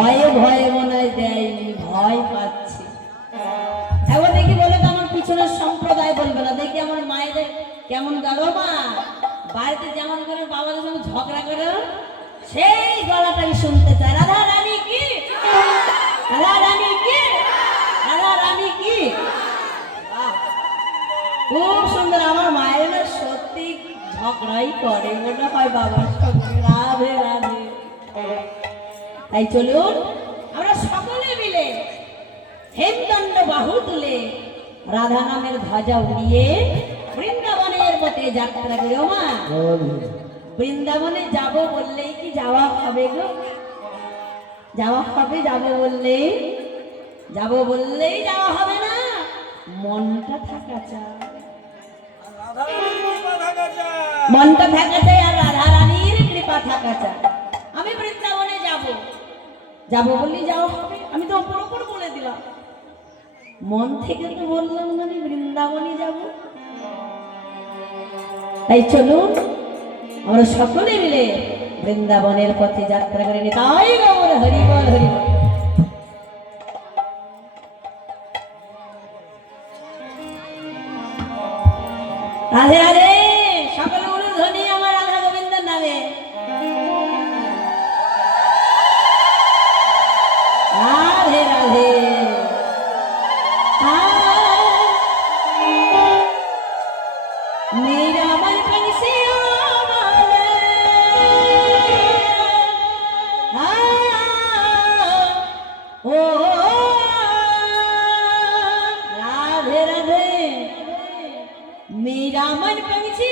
ভয়ে ভয়ে মনে হয় দেয়নি, ভয় পাচ্ছে। এবার দেখি বলে তো আমার পিছনের সম্প্রদায় বলবে না, দেখি আমার মায়েদের কেমন গেল। মা বাড়িতে যেমন করে বাবাদের সঙ্গে ঝগড়া করে সেই গলাটাই শুনতে চায়। রাধা রানী কি, রাধা রানী কি, রাধা রানী কি। খুব সুন্দর। আমার মায়ের না সত্যি ঝগড়াই করে মনে হয় বাবার সঙ্গে। রাধে রাধে। তাই চলুন আমরা সকলে মিলে হেমদণ্ড বাহু তুলে রাধা নামের ধ্বজা উড়িয়ে বৃন্দাবনের পথে যাত্রা করি। ও মা, বৃন্দাবনে যাব বললেই কি যাওয়া হবে গো? যাওয়া হবে? যাব বললেই যাওয়া হবে না, মনটা থাকা চাই, মনটা থাকা চাই আর রাধা রানীর কৃপা থাকা চাই। আমি বৃন্দাবনে যাব বললেই যাওয়া হবে। আমি তো ওপর ওপর বলে দিলাম, মন থেকে তো বললাম না আমি বৃন্দাবনে যাব। তাই চলুন আমরা সকলে মিলে বৃন্দাবনের পথে যাত্রা করে নি। তাই গৌর হরি বল, হরি বল। রাধে রাধে। সকলে বলুন ধ্বনি আমার রাধা গোবিন্দের নামে। রাধে রাধে। मेरा मन पंछी ओ राधे राधे। मेरा मन पंछी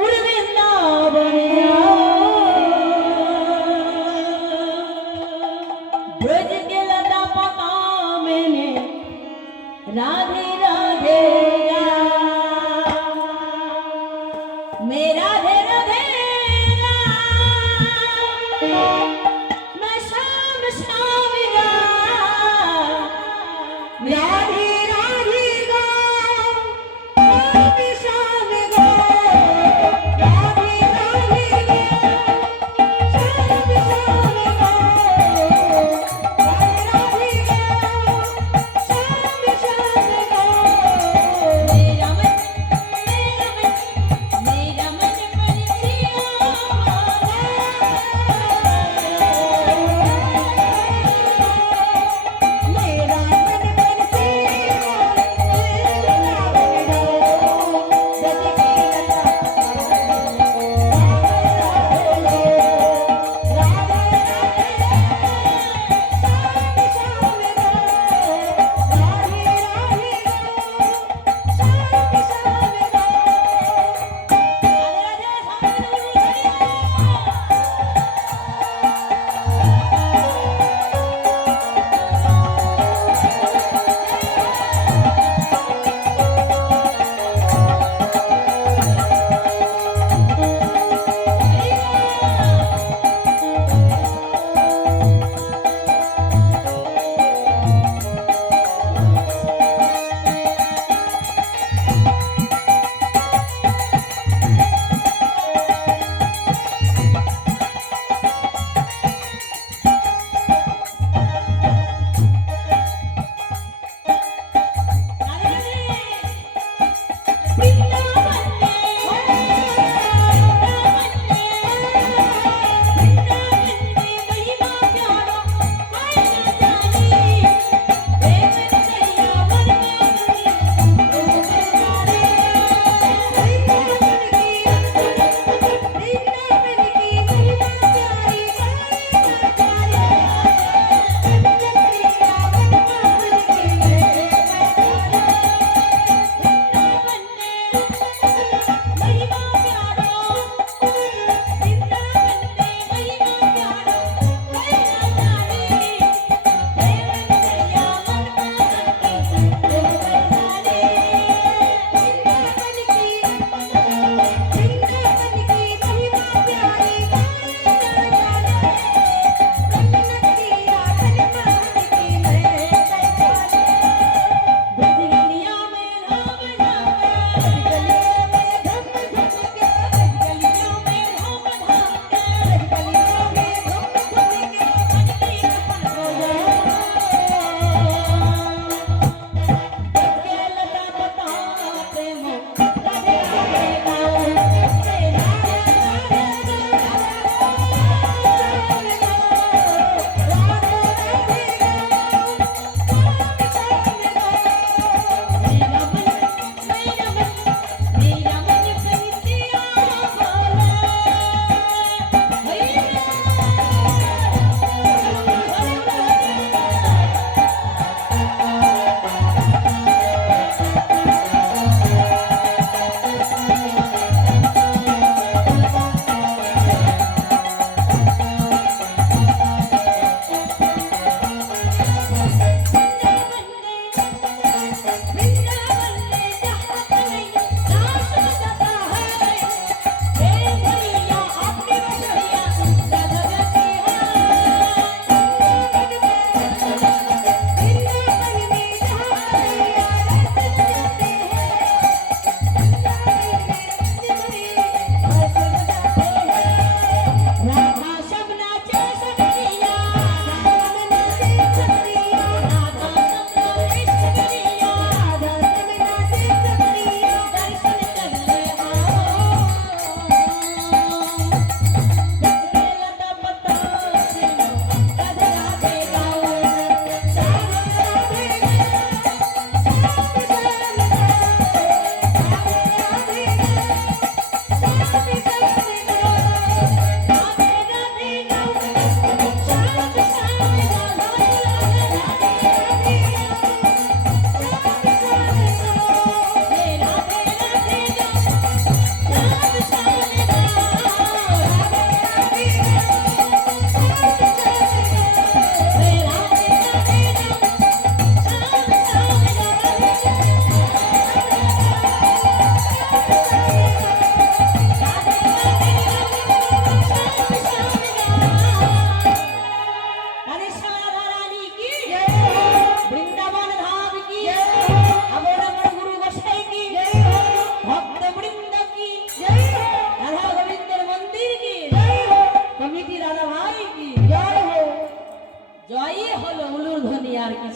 उड़ वृंदावन ब्रज के लता पता मैंने राधे राधे मैं राधे राधे मैं शाम शाम राधे राधे शाम शाम राधे राधे शाम शाम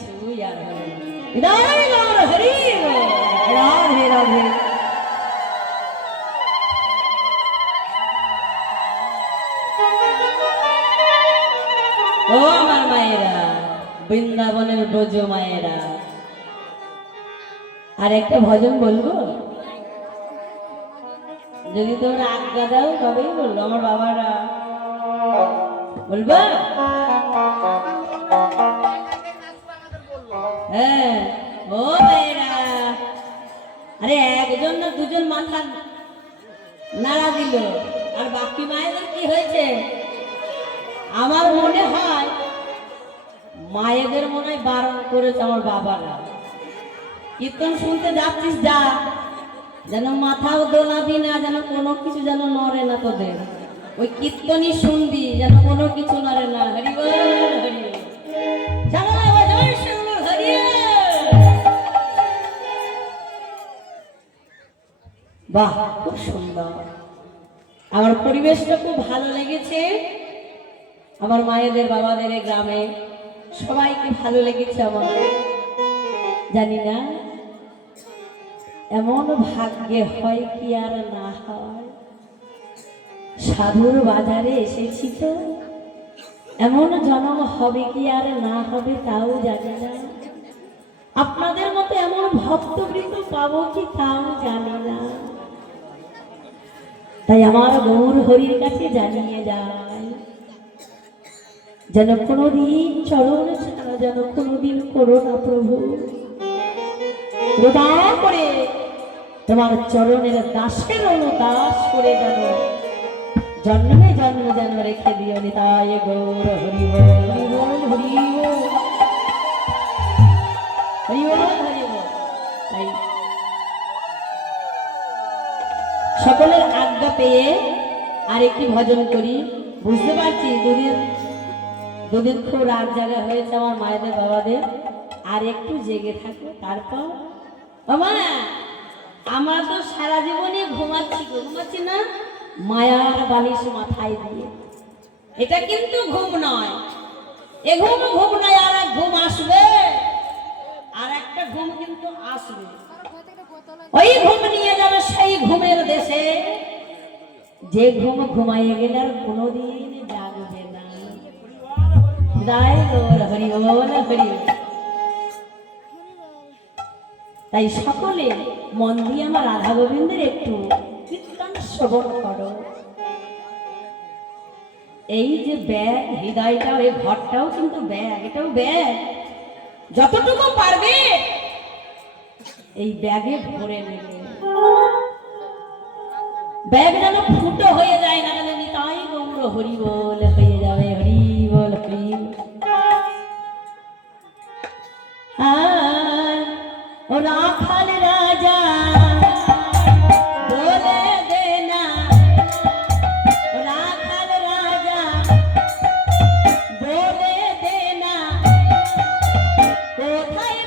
কিছুই আর হলো না। বিদায় গৌর হরি বল। রাধে রাধে। ও আমার মায়েরা, বৃন্দাবনের ব্রজ মায়েরা, আর একটা ভজন বলবো? যদি তোমরা আজ্ঞা দাও তবেই বলবো। আমার বাবারা বলবো? হ্যাঁ। ও মেয়েরা, আরে একজন না দুজন মাথা নাড়া দিল, আর বাকি মায়েদের কি হয়েছে? আমার মনে হয় মায়েদের মনে হয় বারণ করেছে আমার বাবারা। কীর্তন শুনতে যাচ্ছিস যা, যেন মাথাও দোলাবি না, যেন কোনো কিছু যেন নড়ে না তোদের। ওই কীর্তনই শুনবি, যেন কোনো কিছু নড়ে না। হরি বল হরি বল। বাহ, খুব সুন্দর। আমার পরিবেশটা খুব ভালো লেগেছে। আমার মায়েদের বাবাদের গ্রামে সবাইকে ভালো লেগেছে আমার। জানি না এমন ভাগ্যে হয় কি আর না হয়। সাধুর বাজারে এসেছি তো, এমন জন্ম হবে কি আর না হবে তাও জানি না। আপনাদের মতো এমন ভক্তবৃন্দ পাবো কি তাও জানি না। তাই আমার গৌর হরির কাছে জানিয়ে যায়, যেন কোনোদিন চরণ ছাড়া যেন কোনোদিন করো না প্রভু। কৃপা করে তোমার চরণের দাসের অনুদাস করে যেন জন্মে জন্ম যেন রেখে দিও। নিতাই গৌর হরি বল হরি বল হরি বল হরি বল হরি বল। তাই সকলের আজ্ঞা পেয়ে আরেকটি ভজন করি। বুঝতে পারছি দুদিন খুব রাত জাগা হয়েছে আমার মায়েদের বাবাদের, আর একটু জেগে থাকো। তারপর বাবা, আমরা তো সারা জীবনই ঘুমাচ্ছি না মায়ার বালিশ মাথায় দিয়ে। এটা কিন্তু ঘুম নয়, এ ঘুম নয়। আর এক ঘুম আসবে, আর একটা ঘুম কিন্তু আসবে। ওই ঘুম নিয়ে যাবে সেই ঘুমের দেশে, যে ঘুম ঘুমাইয়ে গেলে আর কোনোদিন জাগবে না। জয় গৌর হরি বল হরি। তাই সকলে মন দিয়ে আমার রাধা গোবিন্দের একটু কীর্তন শ্রবণ করো। এই যে ব্যাগ, হৃদয়টাও, এই ঘরটাও কিন্তু ব্যাগ, এটাও ব্যাগ। যতটুকু পারবে এই ব্যাগে ভরে নেবে। ব্যাগ যেন ফুটো হয়ে যায় না, যেন নিতাই গৌর হরি বল হয়ে যাবে। হরি বল হরি। ও রাখাল রাজা বলে দে না, রাখাল রাজা বলে দে না, কোথায়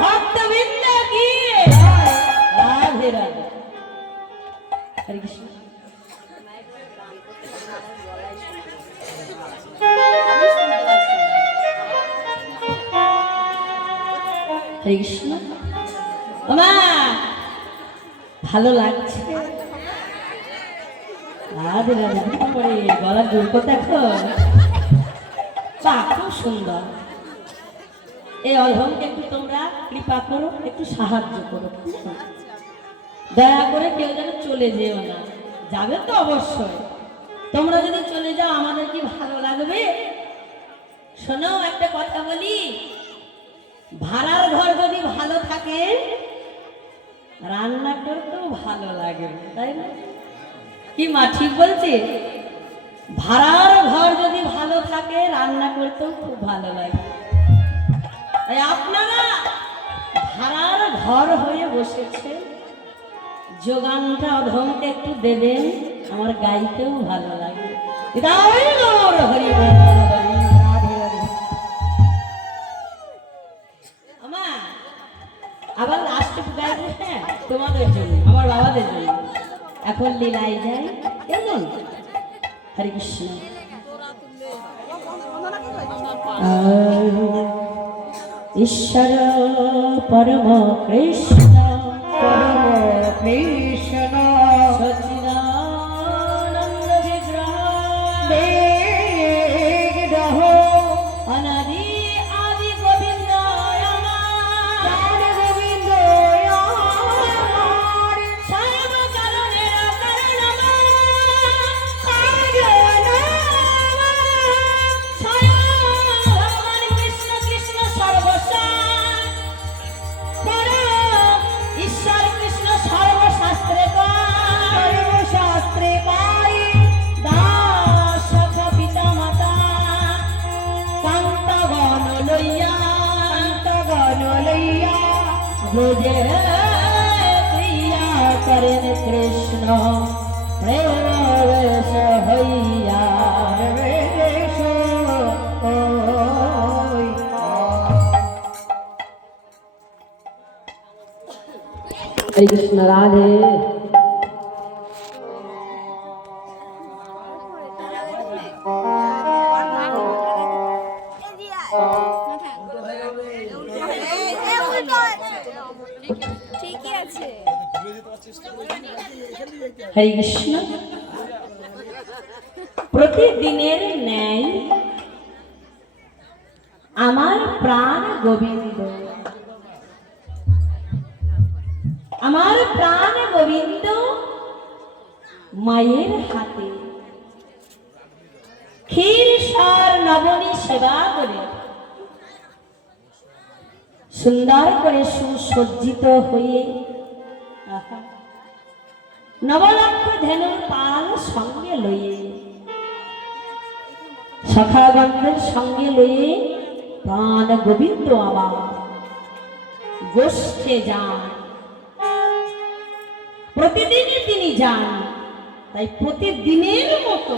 ভক্তবৃন্দ কি রাধে রাধে। হরে কৃষ্ণ। হরে কৃষ্ণ। মা ভালো লাগছে। রাধে রাধে। পরে গলার জোর দেখো, খুব সুন্দর। এই অধমকে একটু তোমরা কৃপা করো, একটু সাহায্য করো, দয়া করে কেউ যেন চলে যেও না। যাবে তো অবশ্যই, তোমরা যদি চলে যাও আমাদের কি ভালো লাগবে? শোনো একটা কথা বলি, ভাড়ার ঘর যদি ভালো থাকে রান্না করতেও ভালো লাগে, তাই না? কি মা ঠিক বলছি? ভাড়ার ঘর যদি ভালো থাকে রান্না করতেও খুব ভালো লাগে। আপনারা ভাড়ার ঘর হয়ে বসেছে, যোগানটা অধমকে একটু দেবেন, আমার গাইতেও ভালো লাগে। আবার লাস্টে গাইবো, হ্যাঁ তোমাদের জন্য, আমার বাবাদের জন্য। এখন লীলায় যাই কেমন? হরে কৃষ্ণ। ঈশ্বর পরম কৃষ্ণ, পরম কৃষ্ণ সচ্চিদানন্দ বিগ্রহ, বিগ্রহ অনাদি আদি গোবিন্দ আমার, গোবিন্দ আমার সর্ব কারণের কারণ আমার, ঈশ্বর কৃষ্ণ সর্বশাস্ত্রে সর্বশাস্ত্রে পাই দাস সখা পিতা মাতা কান্তগণ লইয়া, কান্তগণ লইয়া ব্রজে ক্রিয়া করেন কৃষ্ণ প্রেম বেশ হইয়া। हरे कृष्ण। राधे। हरे कृष्ण। प्रतिदिनेर न्याय आमार प्राण गोविंद, আমার প্রাণ গোবিন্দ মায়ের হাতে ক্ষীর সার নবনী সেবা করে সুন্দর করে সুসজ্জিত হয়ে নবলক্ষ ধেনুর পাল সঙ্গে লইয়ে সখাগণদের সঙ্গে লইয়ে প্রাণ গোবিন্দ আমার গোষ্ঠে যান। প্রতিদিনই তিনি যান, তাই প্রতিদিনের মতো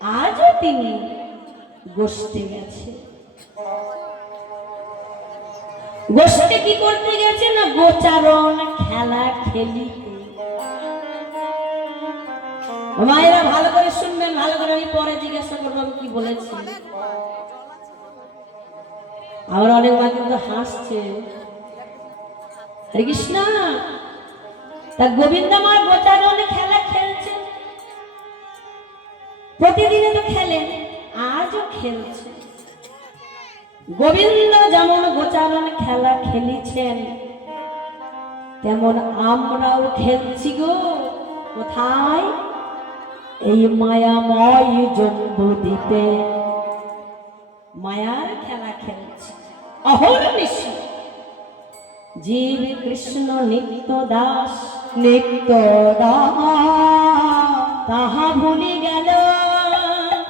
আজও তিনি গোষ্ঠে গেছে। গোষ্ঠে কি করতে গেছে না গোচারণ খেলা খেলিতে। মায়েরা ভালো করে শুনবেন, ভালো করে আমি পরে জিজ্ঞাসা করবো আমি কি বলেছি। আমার অনেক মা কিন্তু হাসছে। হরে কৃষ্ণ। তা গোবিন্দ মার গোচারণে খেলা খেলছে, প্রতিদিনে তো খেলেন, আজও খেলছে। গোবিন্দ যেমন গোচারণ খেলা খেলিছেন তেমন আমরাও খেলছি গো। কোথায়? এই মায়াময় জম্বুদ্বীপে মায়ার খেলা খেলছি অহর্নিশি। জীব কৃষ্ণ নিত্য দাস, নিত্য দাস তাহা ভুলি গেল,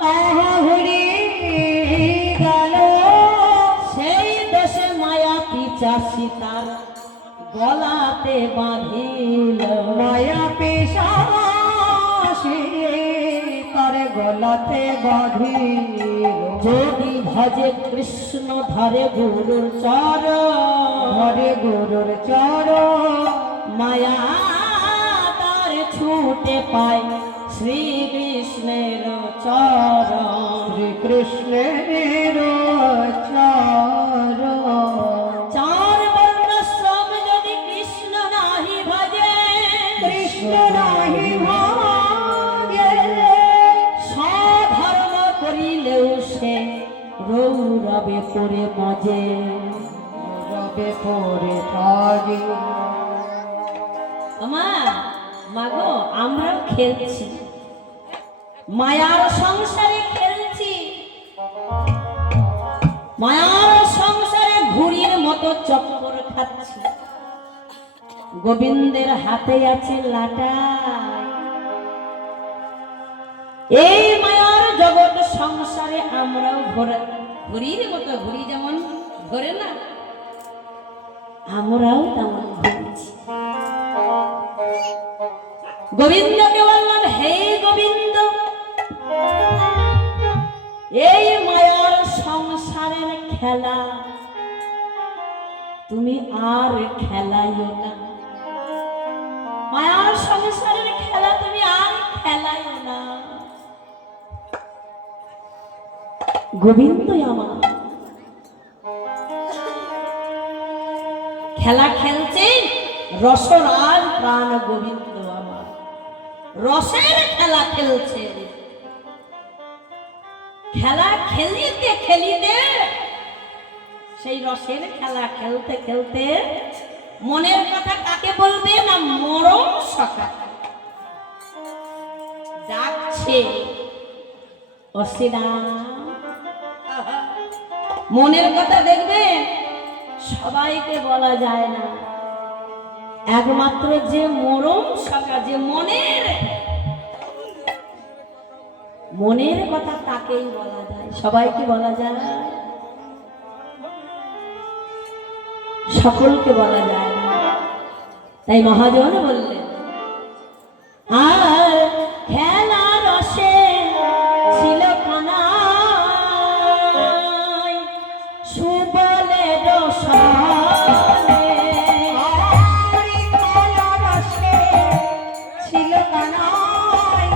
তাহা ভুলি গেল। সেই দোষে মায়া পিচাসি তার গলাতে বাঁধিল, মায়া পিচাসি তার গলাতে বাঁধিল, যদি ভজে কৃষ্ণ ধরে গুরুর চরণ, ধরে গুরুর চরণ, মায়া তার ছুটে পায় শ্রীকৃষ্ণের চরণ। শ্রীকৃষ্ণের চরণ। চার বর্ণাশ্রম যদি কৃষ্ণ নাহি ভজে, কৃষ্ণ নাহি ভাগে, স্বধর্ম করিলেও সে রৌরবে পড়ে মজে। রবে পরে কাজে। মাগো আমরাও খেলছি, মায়ার সংসারে খেলছি, মায়ার সংসারে ঘুড়ির মতো চক্কর খাচ্ছি। গোবিন্দের হাতে আছে লাটা, এই মায়ার জগৎ সংসারে আমরাও ঘুড়ির মতো, ঘুড়ি যেমন ঘোরে না, আমরাও তেমন ঘুরছি। গোবিন্দকে বললাম, হে গোবিন্দ, এই মায়ার সংসারের খেলা তুমি আর খেলাইও না, মায়ার সংসারের খেলা তুমি আর খেলাইও না। গোবিন্দ আমার খেলা খেলছেন, রসরাজ প্রাণ গোবিন্দ আমার রসের খেলা খেলছে। খেলা খেলিতে খেলিতে, সেই রসের খেলা খেলতে খেলতে মনের কথা কাকে বলবে না, মরণ সখা ডাকছে অসিনা। মনের কথা দেখবে সবাইকে বলা যায় না, একমাত্র যে মরম সখা, যে মনের কথা তাকেই বলা যায়, সবাইকে বলা যায় না, সকলকে বলা যায় না। তাই মহাজন বললেন, আর খেলা রসে ছিল কানাই, সুবলে রসনে, খেলা রসে ছিল কানাই,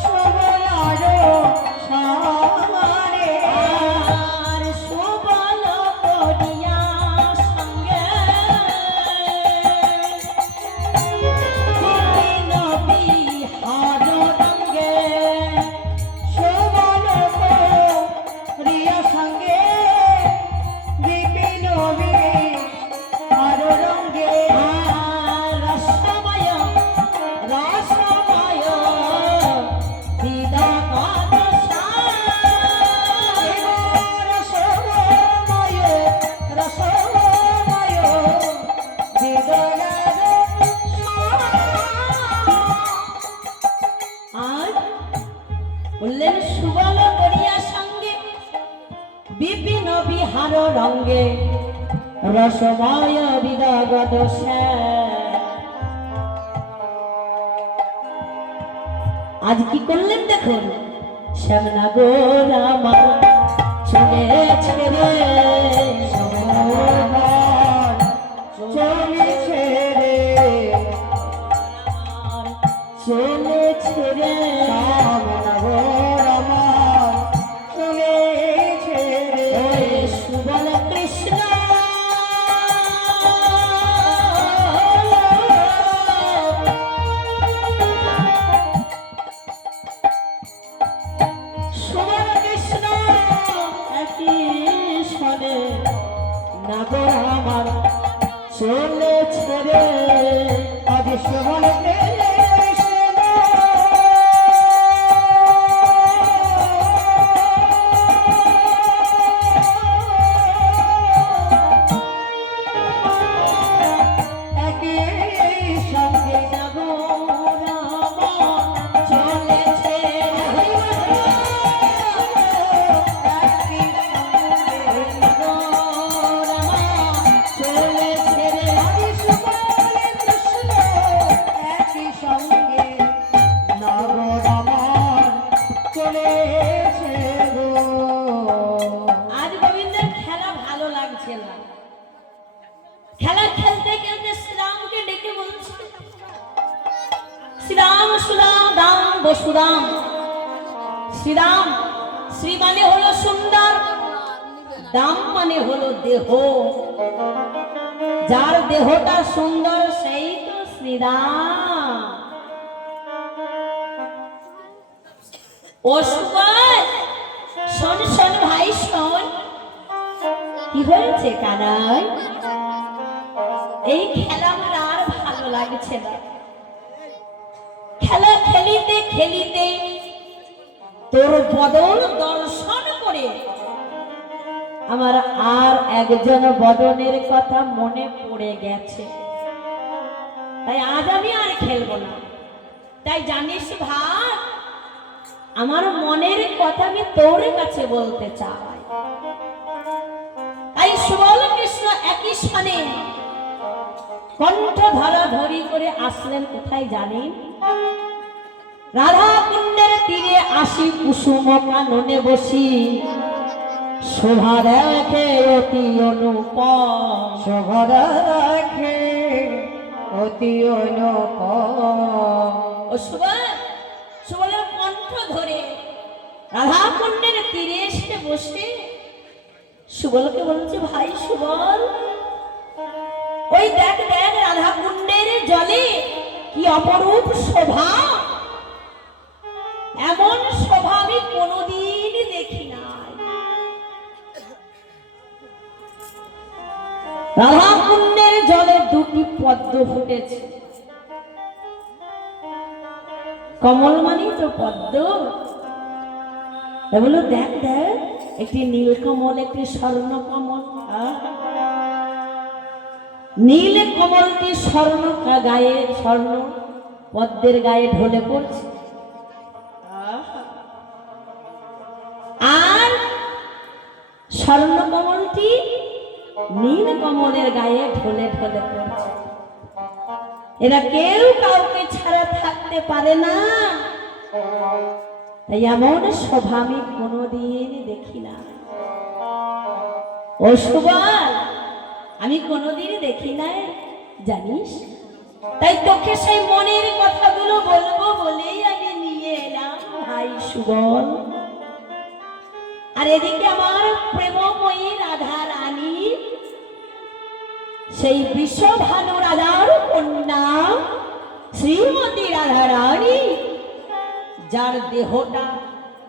সুবল রসনে, আর সুবল করিয়া সঙ্গে বিভিন্ন বিহার রঙ্গে, সুবল করিয়া সঙ্গে বিপিন বিহার রঙ্গে, আর রসময় রসময় দিদাকার রসময় রসময় দিদাকার আর বললেন সুবল করিয়া সঙ্গে বিভিন্ন বিহার রঙ্গে, রসময় বিদাগত আজ কি করলেন দেখুন, শ্যামনগর আমার চলে ছেড়ে, আমার চলেছে রে, চলে ছেড়ে, শ্যামনগর আমার চলেছে রে, সুবল কৃষ্ণ সুবল কৃষ্ণ একই শোনে, নগর আমার চলে ছেড়ে, আজ সুবল কৃষ্ণ একই সঙ্গে নগর আমার চলে ছেড়ে, একই সঙ্গে নগর আমার চলে ছেড়ে, আজ সুবল কৃষ্ণ শ্রীরাম সুদাম দাম বসুদাম। শ্রীরাম, শ্রী মানে হলো সুন্দর, দাম মানে হলো দেহ। যার দেহটা সুন্দর সেই তো শ্রীরাম। ও সুবল, শোন শোন ভাই শোন। কি হয়েছে কানাই? এই খেলা আমার আর ভালো লাগছে না। খেলা খেলিতে খেলিতে তোর বদন দর্শন করে আমার আর একজন বদনের কথা মনে পড়ে গেছে। তাই আজ আমি আর খেলবো না। তাই জানিস ভাই, আমার মনের কথা আমি তোর কাছে বলতে চাই। তাই সুবল কৃষ্ণ একই স্থানে কণ্ঠ ধরাধরি করে আসলেন কোথায় জানেন? রাধা কুণ্ডের তীরে আসি কুসুম কাননে বসি, শোভা দেখে অতি অনুপম। শোভা দেখে অতি অনুপম। ও সুবল, সুবলের কণ্ঠ ধরে রাধা কুণ্ডের তীরে এসে বসে সুবলকে বলছে, ভাই সুবল, ওই দেখ দেখ রাধা কুণ্ডের জলে কি অপরূপ শোভা। এমন শোভা আমি কোনোদিন দেখি নাই। রাধা কুণ্ডের জলে দুটি পদ্ম ফুটেছে। কমল মানে তো পদ্ম। বলো দেখ দেখ, একটি নীলকমল, একটি স্বর্ণ কমল। নীল কমলটি স্বর্ণ গায়ে, স্বর্ণ পদ্মের গায়ে ঢলে পড়ছে। আর স্বর্ণ কমলটি নীল কমলের গায়ে ঢলে ঢলে পড়ছে। এরা কেউ কাউকে ছাড়া থাকতে পারে না। তাই এমন শোভা আমি কোনোদিন দেখি না। ও সুবল, আমি কোনোদিন দেখি নাই জানিস। তাই তোকে সেই মনের কথাগুলো বলবো বলেই আমি নিয়ে এলাম ভাই সুবল। আর এদিকে আমার প্রেমময়ী রাধা রানী, সেই বিশ্বভানু রাধার কন্যা শ্রীমতী রাধা রানী, যার দেহটা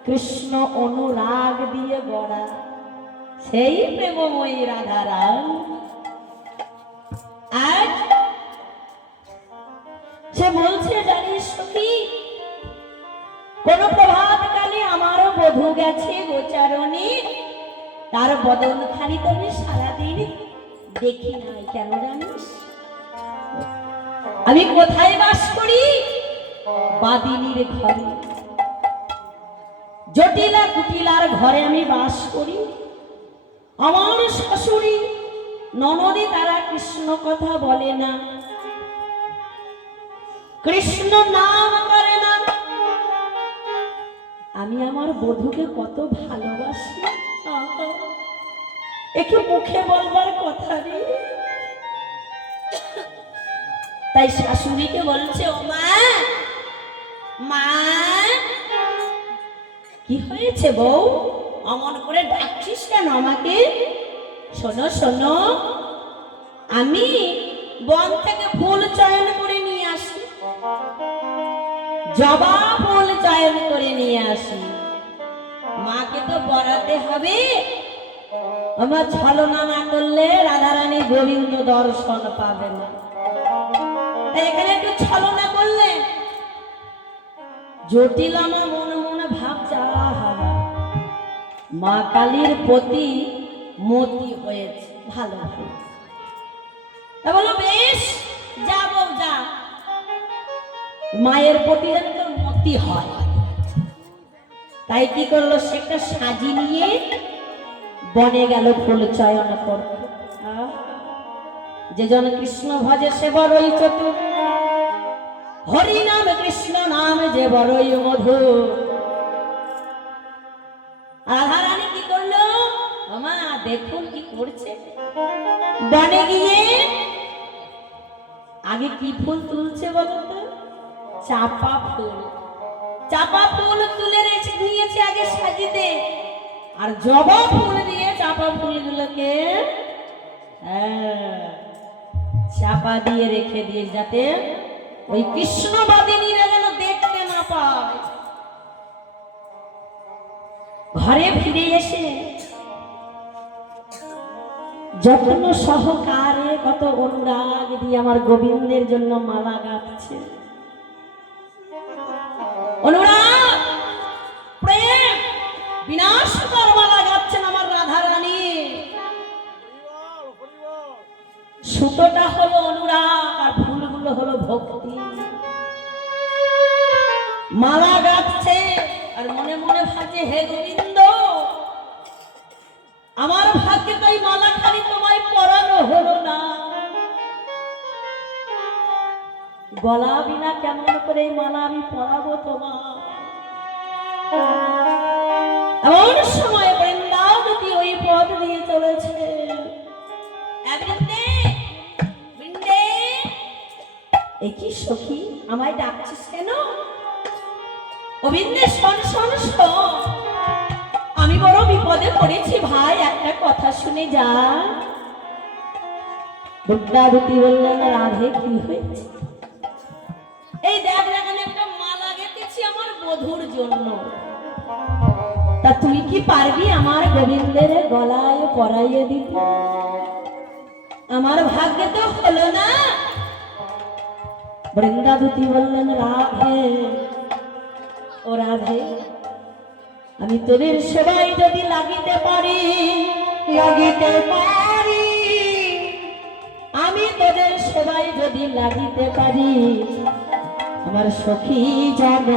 কৃষ্ণ অনুরাগ দিয়ে গড়া, সেই প্রেমময়ী রাধা রানী। আর সে বলছে, জানিস কি, কোন প্রভাতকালে আমারও বধূ গেছে গোচারণে, তার বদন খানি তো আমি সারাদিন দেখি নাই। কেন জানিস? আমি কোথায় বাস করি? বাদিনীর ঘরে, জটিলা কুটিলার ঘরে আমি বাস করি। আমার শাশুড়ি ননদে তারা কৃষ্ণ কথা বলে না, কৃষ্ণ নাম করে না। আমি আমার বধূকে কত ভালোবাসি, একে মুখে বলবার কথা নেই। তাই শাশুড়িকে বলছে, ও মা, মা, কি হয়েছে বউ? অমন করে ডাকছিস কেন আমাকে? শোনো শোনো, আমি বন থেকে ফুল চয়ন করে নিয়ে আসি, জবা ফুল চয়ন করে নিয়ে আসি। মাকে তো পড়াতে হবে। আমার ছলনা না করলে রাধারানী গোবিন্দ দর্শন পাবে না। তাই এখানে একটু ছলনা করলে জটিলা মা মনে মনে ভাবছে, আহা, মা কালীর প্রতি মতি হয়েছে, ভালো ভালো। বলো বেশ, যাবো যা, মায়ের প্রতি যেন তোর মতি হয়। তাই কি করলো, সেটা সাজি নিয়ে বনে গেল ফুল চয়ন করতে। যে জন কৃষ্ণ ভজে সে বড়ই চতুর, হরি নাম কৃষ্ণ নাম যে বড়ই মধুর। রাধারানী কি করলো, মা দেখুন কি করছে। বনে গিয়ে আগে কি ফুল তুলছে বলো তো? চাপা ফুল। চাপা ফুল তুলে রেখে দিয়েছে আগে সাজিতে, আর জবা ফুল দিয়ে চাপা ফুলগুলোকে চাপা দিয়ে রেখে দিয়ে, যাতে ওই কৃষ্ণবাদিনীরা যেন দেখতে না পায়। ঘরে ফিরে এসে যত্ন সহকারে কত অনুরাগ দিয়ে আমার গোবিন্দের জন্য মালা গাঁথছে। অনুরাগ প্রেম বিনাশকর মালা গাঁথছেন আমার রাধা রানী। সুতোটা হলো অনুরাগ আর ফুলগুলো হলো ভক্তি। মালা গাঁথছে আর মনে মনে ভাবছে, হে গোবিন্দ, আমার ভাগ্যে তাই মালা খালি তোমায় পরানো হলো না। গলা বিনা কেমন করে এই মালা আমি পরাবো তোমার? এমন সময় বৃন্দাবতী ওই পথ দিয়ে চলেছে। কি সখী, আমায় ডাকছিস কেন? গোবিন্দে শোন শোন শোন, আমি বড় বিপদে পড়েছি ভাই, একটা কথা শুনে যা। বৃন্দাবতী বললেন, রাধে কি হয়েছে? এই দেখ এখানে একটা মালা গেঁথেছি আমার বধূর জন্য, তা তুই কি পারবি আমার গোবিন্দের গলায় পরাইয়ে দিতে? আমার ভাগ্যে তো হলো না। বৃন্দাবতী বললেন, রাধে ও রাধে, আমি তোদের সেবায় যদি লাগিতে পারি, আমি তোদের সেবায় যদি লাগিতে পারি, আমার সখী জন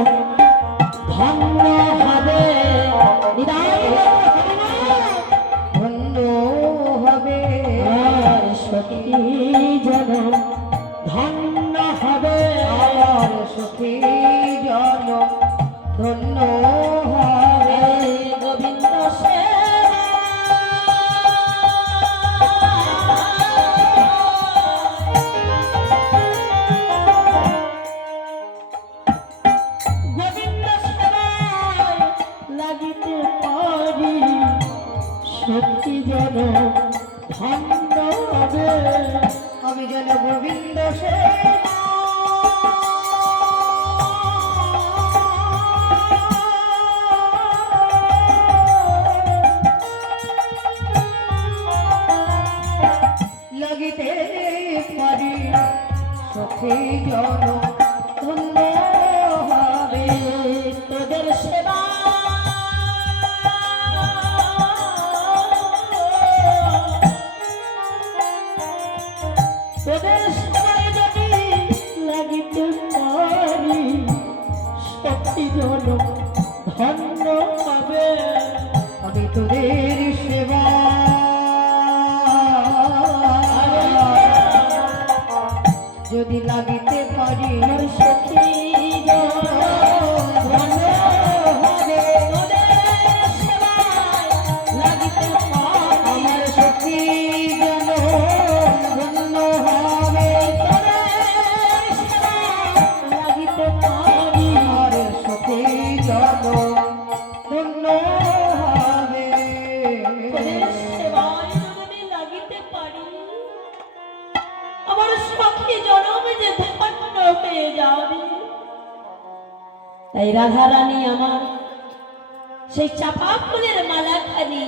ধন্য হবে, ধন্য হবে, আর সখী জন ধন্য হবে, আর সখী জন ধন্য হবে। গোবিন্দ সেবা গোবিন্দ সেবায় লাগিতে পারি, সখী জন ধন্য হবে, আমি যেন গোবিন্দ সেবা লাগিতে পারি, সখী জন ধন্য হবে। তোদের সেবা তোদের সেবায় যদি লাগিতে পারি, সখী জন ধন্য হবে, আমি তোদের সেবা যদি লাগিতে পারি, সখী ধন্য হবে। তোদের সেবায় লাগিতে পারি, আমার সখী যেন ধন্য হবে। তোদের সেবায় লাগিতে পারি, আর সখী যেন ধন্য হবে। তোদের সেবায় যদি লাগিতে পারি, আমার সখী জনমে যে ধন্য হয়ে যাবে। তাই রাধা রানী আমার সেই চাপা ফুলের মালাখানি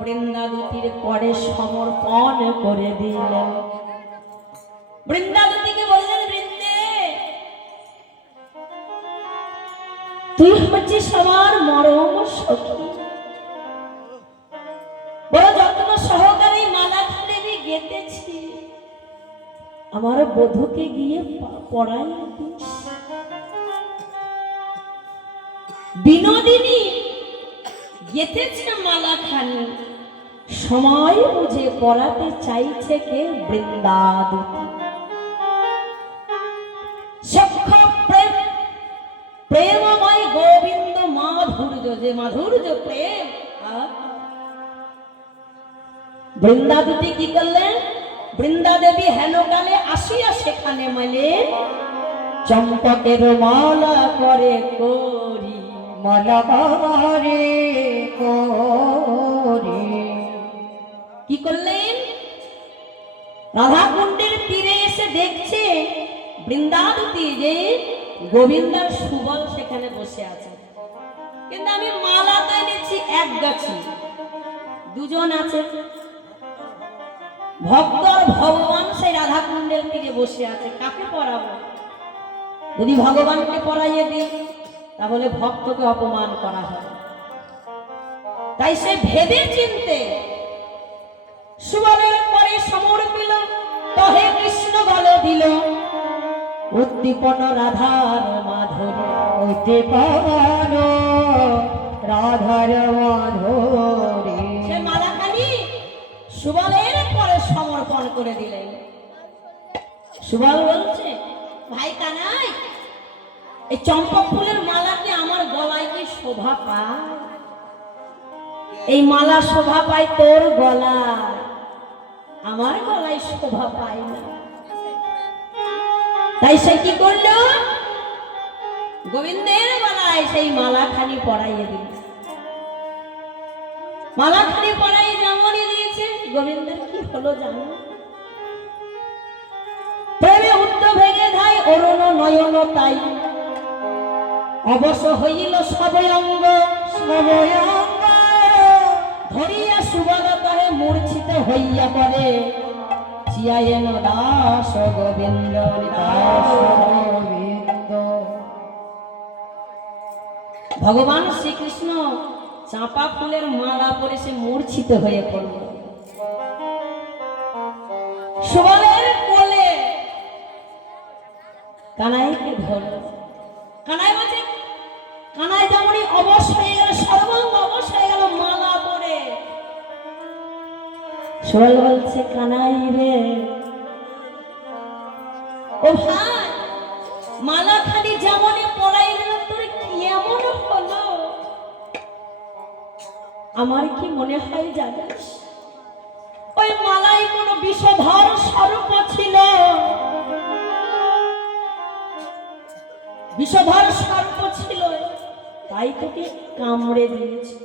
বৃন্দাবতীর পরে সমর্পণ করে দিলেন। বৃন্দাবতীকে বললেন, বৃন্দে তুই হচ্ছিস আমার মরম সখী, বড় যত্ন সহকারে মালাখানি আমি গেঁথেছি, আমার বধূকে গিয়ে পড়াই দিস। বিনোদিনী গেঁথেছে মালাখানি, সময় বুঝে পড়াতে চাইছে কে? বৃন্দাবতী। প্রেমময় গোবিন্দ মাধুর্য, যে মাধুর্য প্রেম। বৃন্দাবতী কি করলেন? বৃন্দা দেবী হেন কালে আসিয়া সেখানে মেলে চম্পকের মালা করে করি, মালা করে করি। কি করলেন? রাধা কুণ্ডের তীরে এসে দেখছে বৃন্দাবতী যে গোবিন্দার সুবল সেখানে বসে আছে, কিন্তু আমি মালা তো এনেছি এক গাছি, দুজন আছে। ভক্ত আর ভগবান সেই রাধা কুণ্ডের তীরে বসে আছে, কাকে পড়াবো? যদি ভগবানকে পড়াইয়ে দিই তাহলে ভক্তকে অপমান করা হয়। তাই সে ভেবে চিনতে সুবলের পরে সমর্পিল, তহে কৃষ্ণ বল দিল, উদ্দীপন রাধার মাধুরী, উদ্দীপন রাধার মাধুরী। সে মালাখানি সুবলের পরে সমর্পণ করে দিলেন। সুবল বলছে, ভাই কানাই, এই চম্পা ফুলের মালাটি আমার গলায় কি শোভা পায়? এই মালা শোভা পায় তোর গলায়, আমার গলায় শোভা পায় না। তাই সে কি করলো? গোবিন্দের গলায় সেই মালাখানি পরাইয়ে দিল। মালাখানি পরাইয়ে যেমনই দিয়েছে, গোবিন্দের কি হলো জানো? প্রেমে উত্ত ভেঙে ধাই অরুণ নয়ন, তাই অবশ্য হইল সবই অঙ্গ, সবই অঙ্গ। ধরিয়া সুবল কহে মূর্ছিত হইয়া পড়ে, চিয়ায়েন দাস গোবিন্দ দাস দাস। গোবিন্দ। ভগবান শ্রীকৃষ্ণ চাঁপা ফুলের মালা পরে সে মূর্ছিত হয়ে পড়ল। সুবলের কোলে কানাইকে ধরল। কানাই বলছে, কানাই যেমনই অবশ হয়ে গেল, সর্বাঙ্গ অবশ হয়ে গেল মালা পরে। সুবল বলছে, কানাই রে, ও ভাই, মালাখানি যেমনই পরাই দিল, তোর কি এমন হলো? আমার কি মনে হয় জানিস, ওই মালাই কোনো বিষধর সর্প ছিল, বিষধর সর্প ছিল, তাই তোকে কামড়ে দিয়েছে।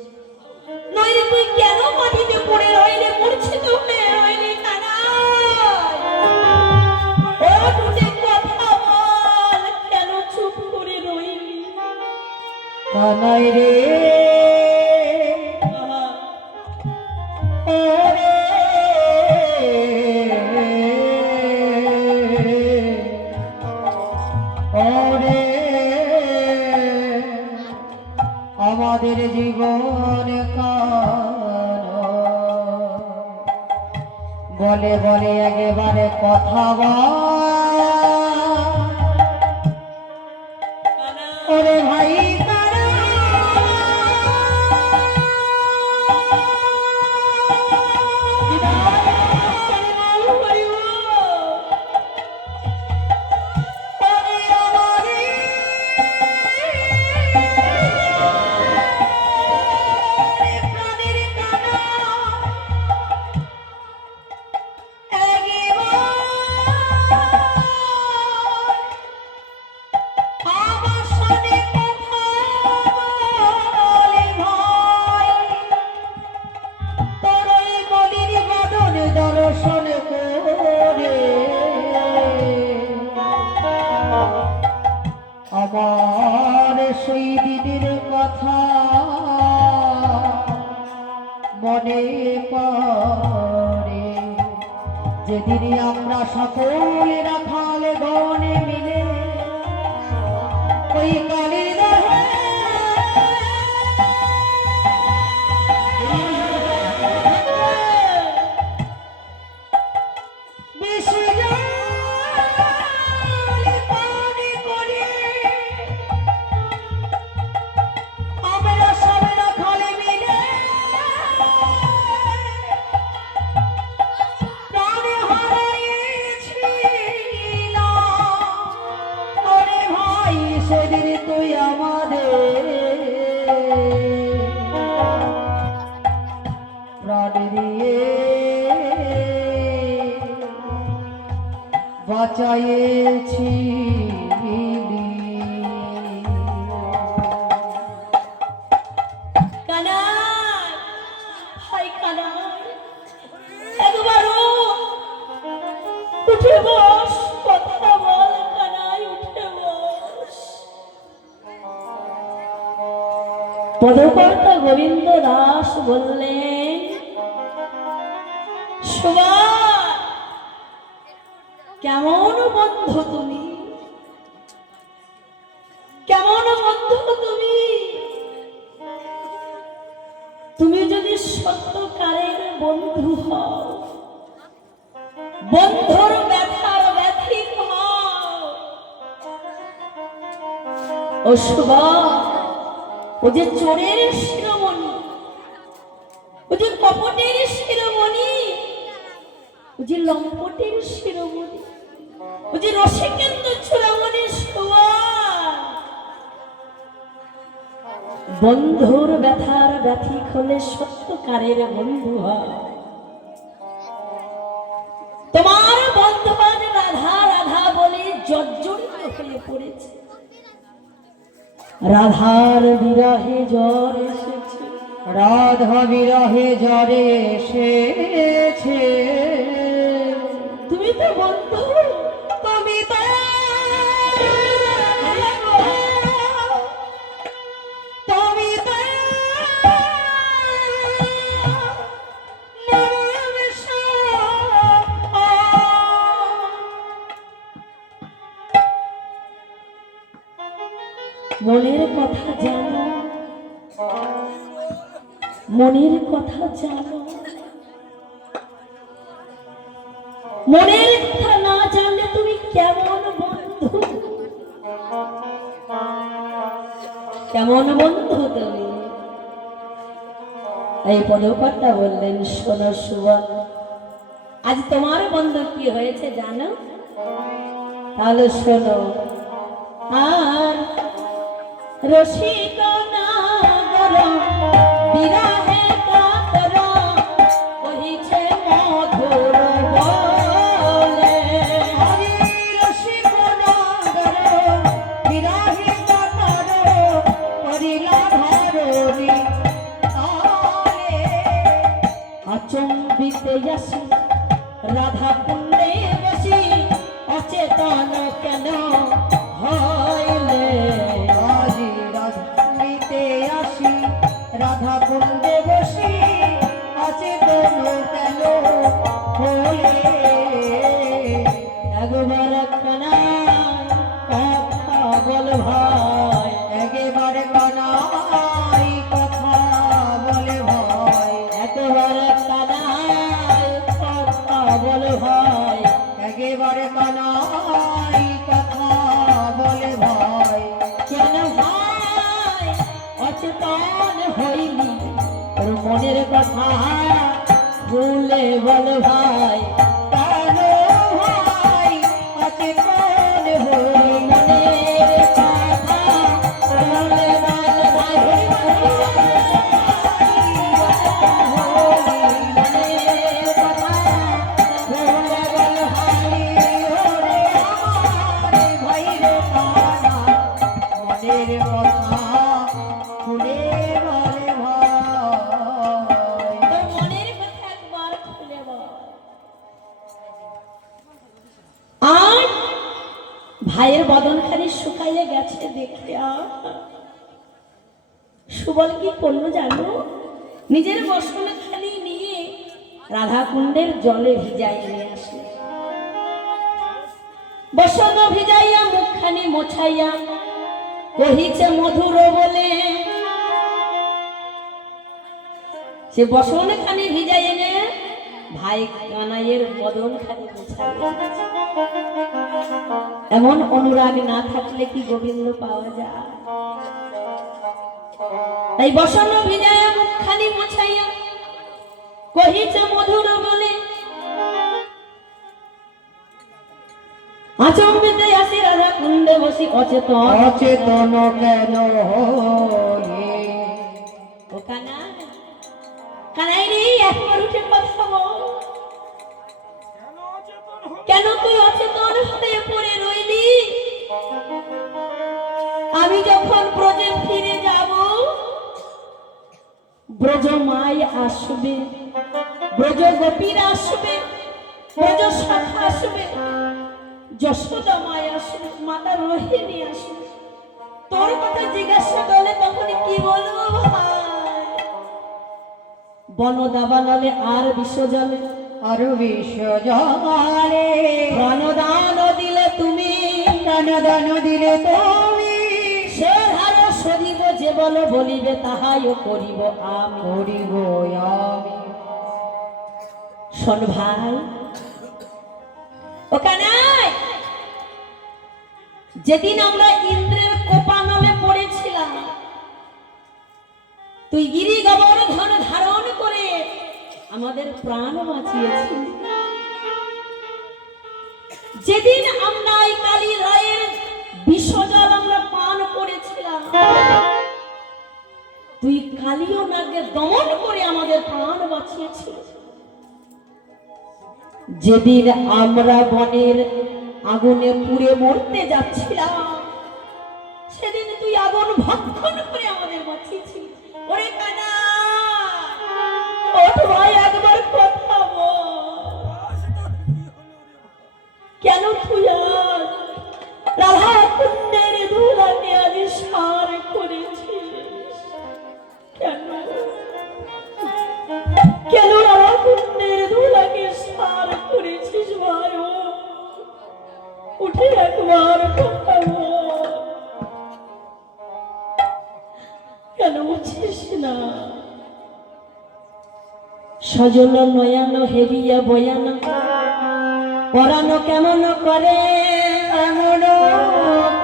নইলে তুই কেন মাটিতে পড়ে রইলে, মূর্ছিত হয়ে রইলে? ও টুটে কথা বল, কেন চুপ করে রইলি? কানাই রে, ওরে ওরে, আমাদের জীবন কাল বলে বলে একেবারে কথা বল। ওরে ভাই কারা, ওরে আমারে, প্রাণের কানা, আমার সাথে কথা বলে ভাই, তোর ওই গলির বদন দর্শন করে আমার সেই দিনের কথা মনে পড়ে, যেদিন আমরা সকলে রাখাল গণে মিলে ওই কালীর আমরা সবে রাখালে মিলে প্রাণে হারিয়েছিলাম। ওরে ভাই, সেদিন তুই আমাদের প্রাণ দিয়ে বাঁচাইয়েছিস। উঠে বস, কথা বল কানাই, উঠে বস। পদকর্তা গোবিন্দ দাস বললেন, সুভাষ, কেমন বন্ধু তুমি, কেমন বন্ধু তুমি? তুমি যদি সত্যকারের বন্ধু হও, বন্ধুর ব্যথার ব্যথিক হও, ও সুভাষ, ও যে চোরের শিরোমণি, ও যে কপটের শিরোমণি, ও যে লম্পটের শিরোমণি, ও যে রসিকেন্দ্র চূড়ামণি সুভাষ, বন্ধুর ব্যথার ব্যথিক হলে সত্যকারের বন্ধু হয়। তোমার বন্ধু আজ রাধা রাধা বলে জর্জরিত হয়ে পড়েছে, রাধার বিরহে জ্বর এসেছে, রাধা বিরহে জ্বরে এসেছে। তুমি তো বন্ধু, তুমি তো তুমি তো মনের কথা জানো, মনের কথা জানো, মনের কথা না জানলে তুমি কেমন বন্ধু, কেমন বন্ধু তুমি? এই পদকর্তা বললেন, শোনো সুবল, আজ তোমার বন্ধু কি হয়েছে জানো? তাহলে শোনো। আর রসিক নাগর বিরহে কাতর কহিছে মধুর বলে, হরি রসিক নাগর বিরহে কাতর করিলা ধরণী তালে। আচম্বিতে আসি রাধা কুণ্ডে বসি, অচেতন কেন হইলে? আজি রাধিতে আসি রাধা কুণ্ডে বসি, অচেতন কেন হলে? একবার কানাই কথা বল ভাই, একেবারে কানাই কথা বলে ভাই, একবার কানাই কথা বল ভাই, একেবারে কানাই কথা বলে ভাই। কেন ভাই অচেতন হইলি? তোর মনের কথা ভুলে বল ভাই, কেন ভাই অচেতন হই? মনের কথা ভুলে বল ভাই, মনের কথা ভুলে বল ভাই, মনের কথা খুলে বলে ভাই। তোর মনের কথা একবার খুলে বল। আর ভাইয়ের বদনখানি শুকাইয়ে গেছে দেখে সুবল কি করলো জানো? নিজের বসনখানি নিয়ে রাধা কুণ্ডের জলে ভিজাই নিয়ে আসে, বসন ভিজাইয়া মুখখানি মোছাইয়া কহিছে মধুর বলে। সে বসনখানি ভিজাই এনে ভাই কানাইয়ের বদনখানি মোছাইয়া। এমন অনুরাগ না থাকলে কি গোবিন্দ পাওয়া যায়? তাই বসন ভিজাইয়া মুখখানি মোছাইয়া কহিছে মধুর বলে। আচম্বিতে আসি রাধা কুণ্ডে বসি অচেতন, অচেতন কেন হয়ে? ও কানাই, কানাই রে একবার উঠে কথা বল, কেন তুই অচেতন হয়ে পড়ে রইলি? আমি যখন ব্রজে ফিরে যাব, ব্রজ মাই আসবে, ব্রজ গোপীরা আসবে, ব্রজ শাখা আসবে, যশোদা মায় আসবে, মাতা রোহিণী আসবে। তোর কথা জিজ্ঞাসা করলে তখন কি বলবো ভাই? বনদাবানলে আর বিশ্বজলে, আর বিশ্বজলে বনদান দিলে তুমি, দান দিলে তুমি, সে হার সরিব যে বল বলিবে তাহাইও করিব আমি। করিব আমি। শোন ভাই, ও কানাই, যেদিন আমরা ইন্দ্রের কোপানলে পড়েছিলাম, তুই গিরি গোবর্ধন ধারণ করে আমাদের প্রাণ বাঁচিয়েছিলি। যেদিন আমরা এই কালী রায়ের বিষজল আমরা পান করেছিলাম, তুই কালীয় নাগকে দমন করে আমাদের প্রাণ বাঁচিয়েছিলি। যেদিন আমরা বনের আগুনে পুড়ে মরতে যাচ্ছিলাম, সেদিন তুই আগুন ভক্ষণ করে আমাদের বাঁচিয়েছিলি। ওরে কানা, ওঠ ভাই, একবার কথা বল। কেন তুই আজ রাধা কুণ্ডের ধুলাকে আজ সার করেছিস? কেন কেন রাধা কুণ্ডের ধুলাকে সার করেছিস ভাই? উঠে একবার কথা বল। কেন উঠিস না? সজন নয়ন হেরিয়া বয়ান পরানো কেমন করে, এমন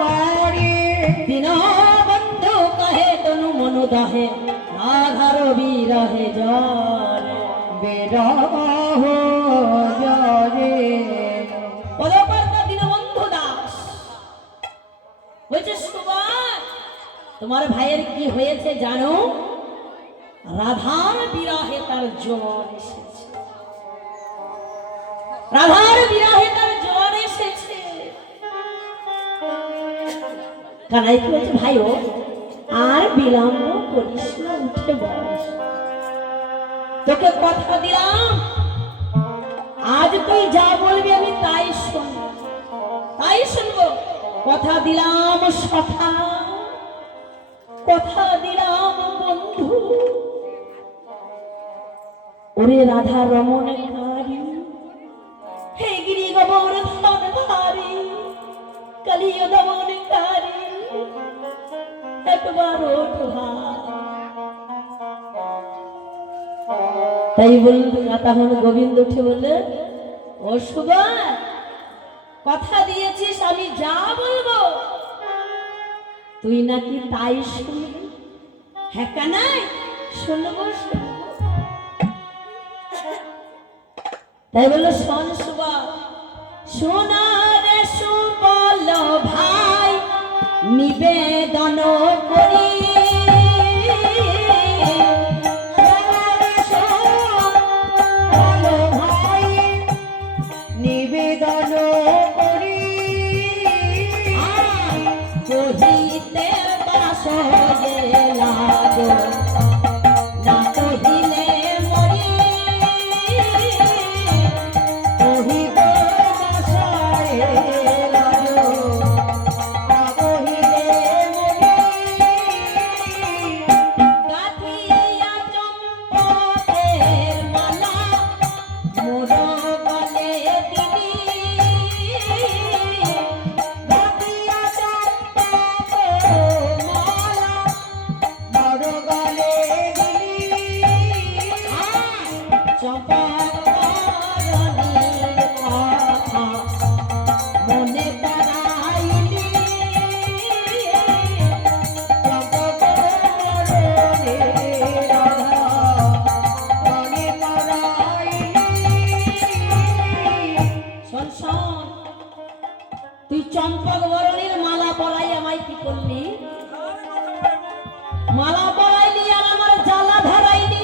করে দিন বন্ধু কহে তনু মনু দাহে, রাধার বিরহে জলে। বিরহ জলে। পদপার্থ দীনবন্ধু দাস বলছে, সুবল, তোমার ভাইয়ের কি হয়েছে জানো? রাধার বিরহে তার জ্বর এসেছে, রাধার বিরহে তার জ্বর এসেছে। কানাই কি বলছে, ভাইও আর বিলম্ব করিস না, উঠে বস। তোকে কথা দিলাম, আজ তুই যা বলবি আমি তাই শুনবো, তাই শুনবো। কথা দিলাম সখা, কথা দিলাম বন্ধু। ওরে রাধা রমণ কারি, হে গিরি গোবর্ধন ধারি, কালিয় দমন কারি, একবার ওঠ ভাই। তাই বলল, তখন গোবিন্দ উঠে বললে, ও সুবল, কথা দিয়েছিস আমি যা বলবো তুই নাকি তাই শুনবি? হ্যাঁ কানাই, শুনবো শুনবো। তাই বললো, শোন সুবল, শোনা রে সুবল ভাই, নিবেদন করি, নিবেদন করি, কহিতে বাস লাগো, না কহিলে মরি, কহিতে বাসায় লাগো, না কহিলে মরি। গাঁথিয়া চম্পকের মালা মোর গলে দিবি, গাঁথিয়া চম্পকের মালা মোর গলে দিলি। চম্পকরণীর কথা মনে পড়াইলি, চম্পকরণে রাধা মনে পড়াইলি। শোন শোন, তুই চম্পক বরণীর মালা পরাই আমায় কি করলি? মালা পরাইলি আর আমার জ্বালা ধরাইলি।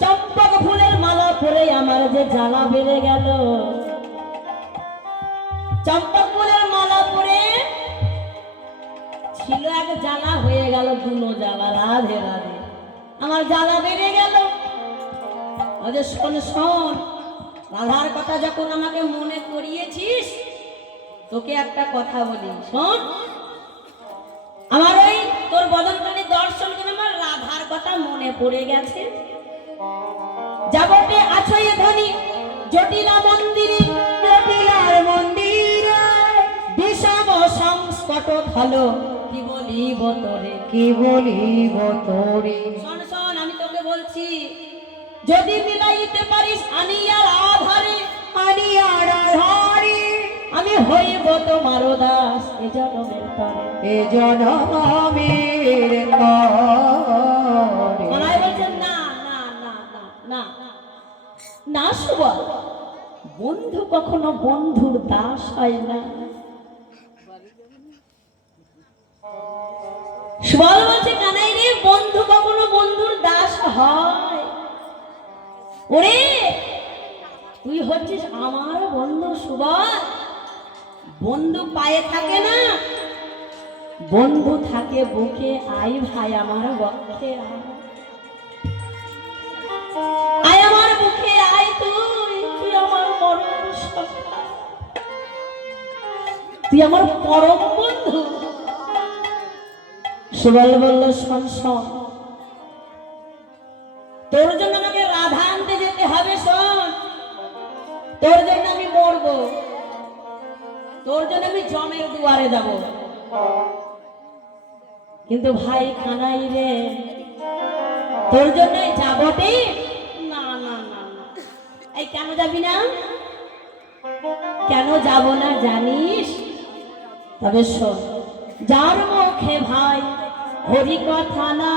চম্পক ফুলের মালা পরে আমার যে জ্বালা বেড়ে গেল, চম্পক ফুলের মালা পরে ছিল এক জ্বালা হয়ে গেল দুনো জ্বালা। রাধে রাধে, আমার জ্বালা বেড়ে গেল। শোন শোন, রাধার কথা যখন আমাকে মনে করিয়েছিস, তোকে একটা কথা বলি শোন। আমার ওই তোর বদনখানি দর্শন করে আমার রাধার কথা মনে পড়ে গেছে। যাবতে আছই ধনী জটিলা মন্দিরে, জটিলার মন্দিরে বিষম সংস্কট ভালো কি বলিব তোরে। কি বলিব তোরে। শোন শোন, আমি তোকে বলছি, যদি মিলাইতে পারিস আনিয়ার আধারে, আনিয়ার আধারে আমি হইব তোমার দাস এ জনমের তরে। এ জনমের তরে। মনাই বলছেন না না না না না না সুবল, বন্ধু কখনো বন্ধুর দাস হয় না। সুবল বলছে কানাই রে, বন্ধু কখনো বন্ধুর দাস হয়। ওরে তুই হচ্ছিস আমার বন্ধু সুবল। বন্ধু পায়ে থাকে না, বন্ধু থাকে বুকে। আই ভাই আমার বক্ষে আয়, আয় আমার বুকে আয়, তুই তুই আমার পরম সখা, তুই আমার পরম বন্ধু। সুবল বলল শোন শোন, তোর জন্য আমাকে রাধা আনতে যেতে হবে। শোন, তোর জন্য আমি মরবো, তোর জন্য আমি জমের দুয়ারে যাব। কিন্তু ভাই কানাই রে, তোর জন্য যাবটি না না না না। এই কেন যাবি না? কেন যাব না জানিস? তবে শোন, যার মুখে ভাই হরি কথা না,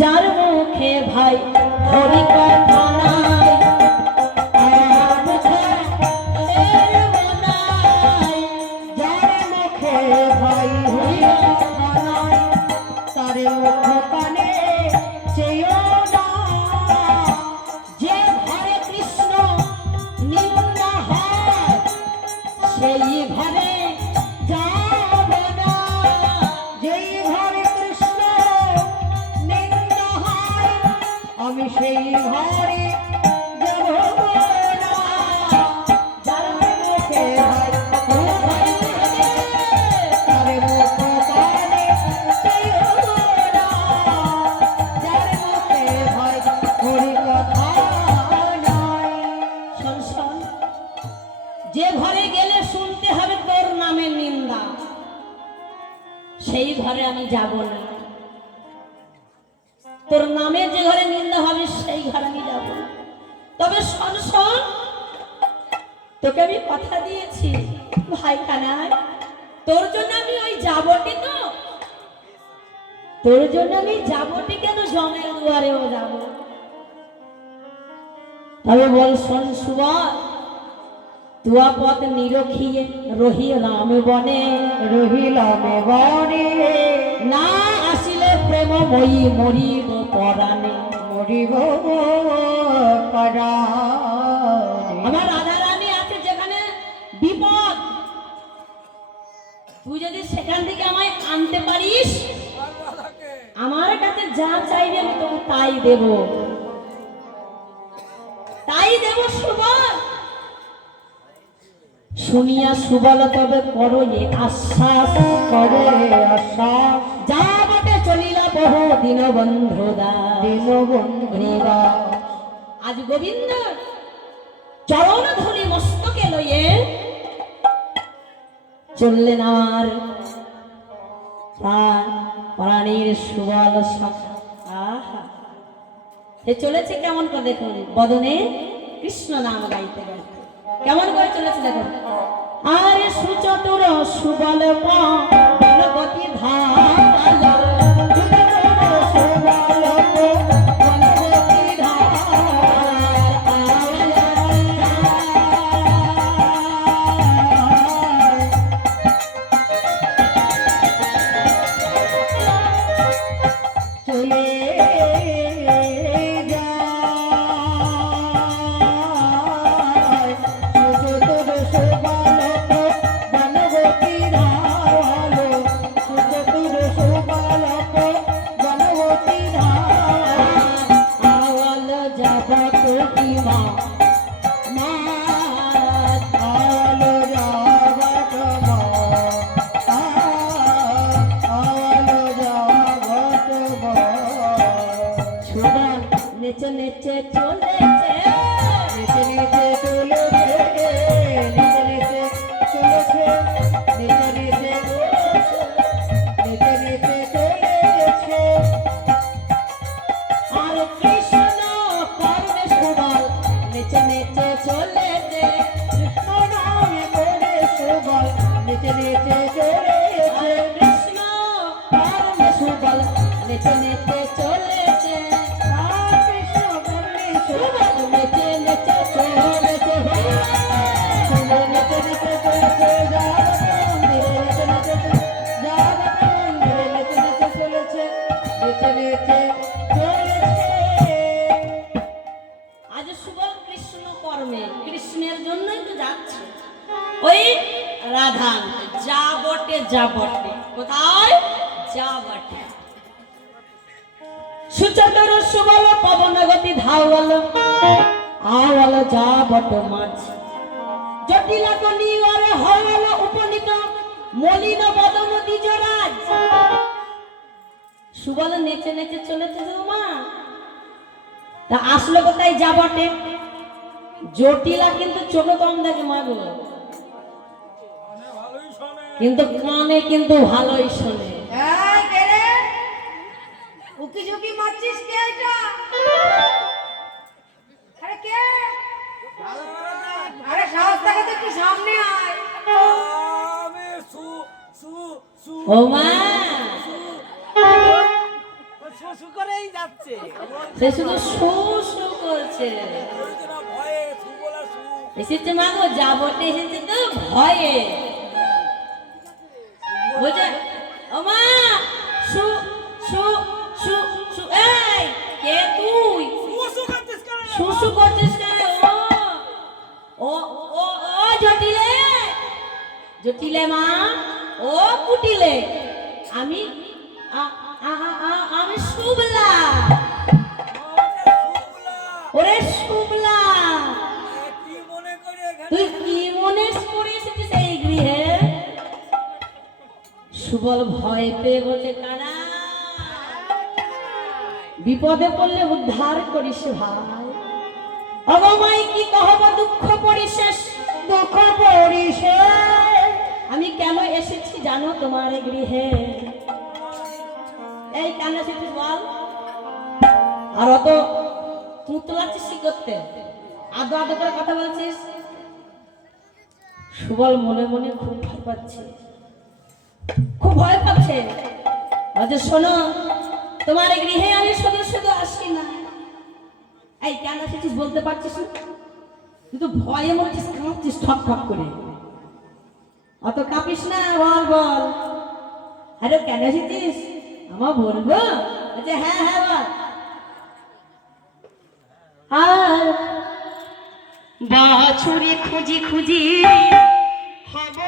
যার মুখে ভাই হরি কথা নাই, যার মুখে ভাই হইয়া নাই, তার মুখ কানে চেয়েও না। যে ঘরে কৃষ্ণ নিন্দা হয় সেই ঘরে যাব না। যেই ঘরে কৃষ্ণ নিন্দা হয়, আমি সেই ঘরে যাব না। যার মুখে ভাই হরি তার মুখ কানে চেয়েও না। যার মুখে ভাই হরি কথা নাই। শোন শোন, যে ঘরে গেলে শুনতে হবে তোর নামের নিন্দা, সেই ঘরে আমি যাব না। তোর নামে যে ঘরে নিন্দা হবে সেই ঘরে আমি যাব না। তবে শোন শোন, তোকে আমি কথা দিয়েছি ভাই কানাই, তোর জন্য আমি ওই যাবটি, তো তোর জন্য আমি যাবটি, কেন জমের দুয়ারেও যাব। তবে বল শোন সুবল, তুয়া পথ নিরখিয়ে রহি রাম বনে, রহিলাম বনে না আসিলে প্রেমময়ী মরিব পরাণে। মরিব পরাণে। আমার রাধা রানী আছে যেখানে বিপদ, তুই যদি সেখান থেকে আমায় আনতে পারিস, আমার কাছে যা চাইবে আমি তোকে তাই দেব, তাই দেব সুবল। শুনিয়া সুবল তবে করো এ আশ্বাস, করে আশ্বাস যা বটে চলিলা বহু দীনবন্ধু দাস। দীনবন্ধুরা। আজ গোবিন্দ চরণ ধুলি মস্তকে লইয়ে চললেন আমার প্রাণীর সুবল সখা। আহা, সে চলেছে কেমন করে দেখুন, বদনে কৃষ্ণ নাম গাইতে গাইতে কেমন করে চলেছে দেখুন। আরে সুচতুর সুবল গতি ধাল, চলে যায় সুবল নেচে নেচে চলেছে নেচে নেচে চলেছে নেচে নেচে চলেছে নেচে নেচে নেচে নেচে চলেছে আর কৃষ্ণ কর্ণে সুবল নেচে নেচে চলেছে কৃষ্ণ নামে করে সুবল নেচে নেচে চলেছে আর কৃষ্ণ কর্ণে সুবল নেচে নেচে চলেছে কৃষ্ণ বলে সুবল নেচে নেচে চলেছে সুবল নেচে নেচে চলেছে যাবত মন্দিরে নেচে নেচে যাবত মন্দিরে নেচে নেচে চলেছে নেচে নেচে চলেছে আজ সুবল কৃষ্ণ কর্মে কৃষ্ণের জন্যই তো যাচ্ছে ওই রাধা যা বটে যা বটে কোথায় যা বটে সুচতর সুবল পবন গতি ধাওয়াল আওয়াল যা বট মাছ জটিল কনি ওরে হওয়াল উপনিকা মলিন বদন দ্বিজরাজ সুবল নেচে নেচে চলেছে গো মা তা আসলো কোথায় যা বটে জটিলা কিন্তু ছোট কম দেখে মাগো কিন্তু কানে কিন্তু ভালোই শোনে এই কে রে উকি ঝুঁকি মারছিস কে এটা আরে কে আরে সাহস থাকে তো একটু সামনে আয় আমি সু সু সু ও মা সু করেই যাচ্ছে সে শুধু শু শু করছে ওইজন্য ভয়ে সু বলে সু এসেছে মাগো যা বটে এসেছে তো ভয়ে বুঝে ও মা শু শু শু শু এই কে তুই সু করতেছ কেন রে? শুশু করছিস কেন ও ও ও জটিলে জটিলে মা ও কুটিলে আমি আমি শুভলা ওরে ওরে সুবলা, শুভলা কি মনে করে এখানে তুই কি মনে করে এসেছিস এই গৃহে সুবল ভয় পেয়ে বলে কানা বিপদে পড়লে উদ্ধার করিস ভাই অগমাই কি কহব দুঃখ পরিশেষ দুঃখ পরিষে আমি কেন এসেছি জানো তোমার গৃহে এই কেন এসেছিস বল আর অত তুই তোলাচ্ছিস কি করতে আদো আদো করে কথা বলছিস সুবল মনে মনে খুব ভয় পাচ্ছে খুব ভয় পাচ্ছে আজ শোনো তোমার গৃহে আমি শুধু শুধু আসি না এই কেন এসেছিস বলতে পারছিস না তুই তো ভয়ে মরছিস কাঁপছিস ঠক ঠক করে অত কাঁপিস না বল বল আরে কেন এসেছিস আমার বলবো আচ্ছা হ্যাঁ হ্যাঁ বল আর বাছুরি খুঁজি খুঁজি হব